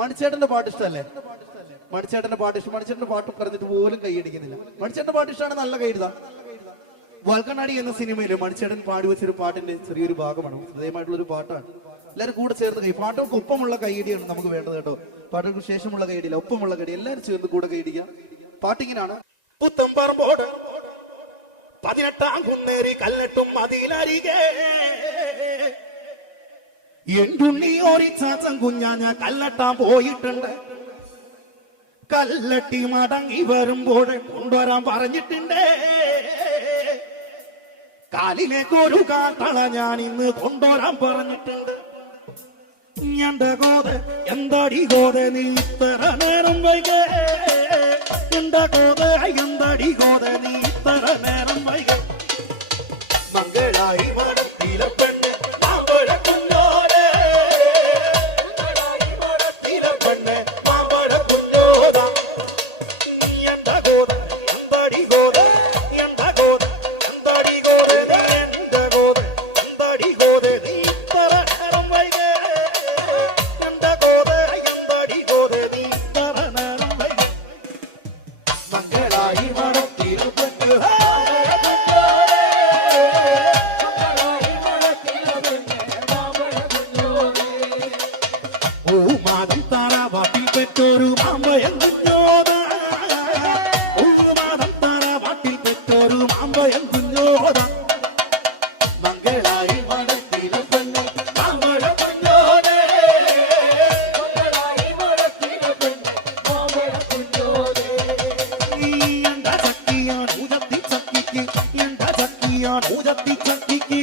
മണിച്ചേട്ടന്റെ പാട്ട് ഇഷ്ടമല്ലേ? മണിച്ചേട്ടന്റെ പാട്ട് ഇഷ്ടം. മണിച്ചേട്ടന്റെ പാട്ട് പറഞ്ഞിട്ട് പോലും കൈയടിക്കുന്നില്ല. മണിച്ചേട്ടന്റെ പാട്ട് ഇഷ്ടമാണ് നല്ല കൈഴുതാ വൽക്കണ്ണാടി എന്ന സിനിമയിൽ മണിച്ചേട്ടൻ പാടി വെച്ചൊരു പാട്ടിന്റെ ചെറിയൊരു ഭാഗമാണ്. ഹൃദയമായിട്ടുള്ള ഒരു പാട്ടാണ്. എല്ലാവരും കൂടെ ചേർന്ന് കൈ പാട്ടുകൾക്ക് ഒപ്പമുള്ള കൈയടിയാണ് നമുക്ക് വേണ്ടത് കേട്ടോ. പാട്ടുകൾക്ക് ശേഷമുള്ള കൈയടിയില്ല ഒപ്പമുള്ള കൈയടി. എല്ലാവരും ചേർന്ന് കൂടെ കൈയടിക്കാം പാട്ടിങ്ങനാണ് പുത്തം പറമ്പോട് പതിനെട്ടാം കുന്നേറി കല്ലെട്ടും മതിലരികെ. എന്തുണ്ണി ഓരിച്ചാച്ചൻ കുഞ്ഞാഞ്ഞ കല്ലട്ടാൻ പോയിട്ടുണ്ട്? കല്ലട്ടി മടങ്ങി വരുമ്പോൾ കൊണ്ടുവരാൻ പറഞ്ഞിട്ടുണ്ട്. കാലിലേക്ക് ഒരു കാട്ടള ഞാൻ ഇന്ന് കൊണ്ടുവരാൻ പറഞ്ഞിട്ടുണ്ട്. എന്റെ കോത എന്തടി കോത നീ ഇത്ര നേരം വൈകേ? എന്റെ കോത എന്തടി കോത നീ ഇത്ര നേരം വൈകേ? മംഗളായി വടത്തിലെ പെണ്ണ് পিছে কি কি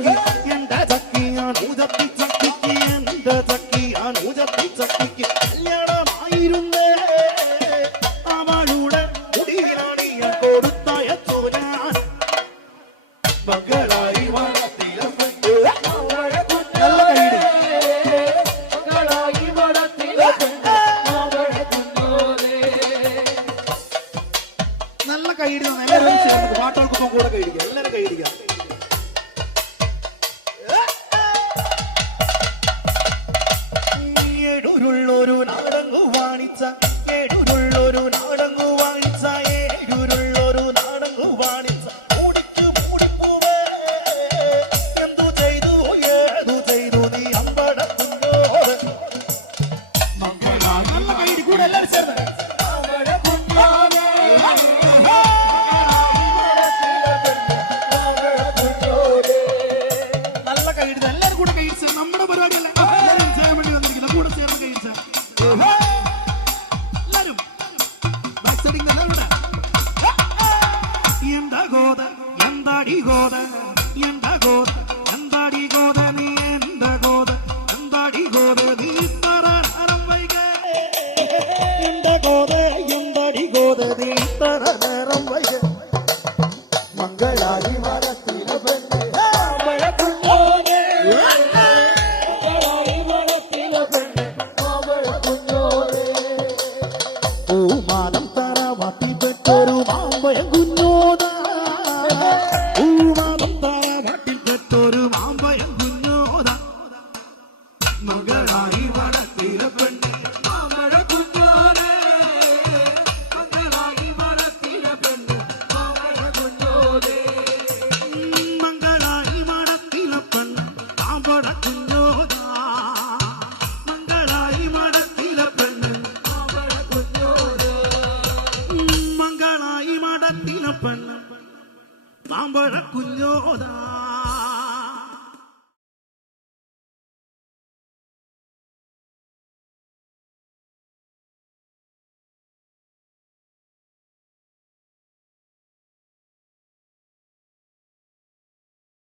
Yeah. കൂടെ എല്ലാവരും ചേർന്ന്. നല്ല കൈയടി തന്നെ. എല്ലാവരും കൂടെ കൈയടിച്ച് നമ്മുടെ പരിപാടിയല്ലേ എല്ലാവരും ചെയ്യാൻ വേണ്ടി വന്നിരിക്കുന്ന. കൂടെ ചേർന്ന് കൈയടിച്ച എല്ലാവരും ബാക്ക് സൈഡിൽ നിന്ന് എല്ലാവരും കൂടെ. എന്താ ഗോത? എന്താടി ഗോത? എന്താ ഗോത? മാമ്പഴക്കുഞ്ഞോനെ. പൂമാനം തറവാട്ടി പെട്ടൊരു മാമ്പയം കുഞ്ഞോത മടത്തിലെ പെണ്ണ് മാമ്പഴ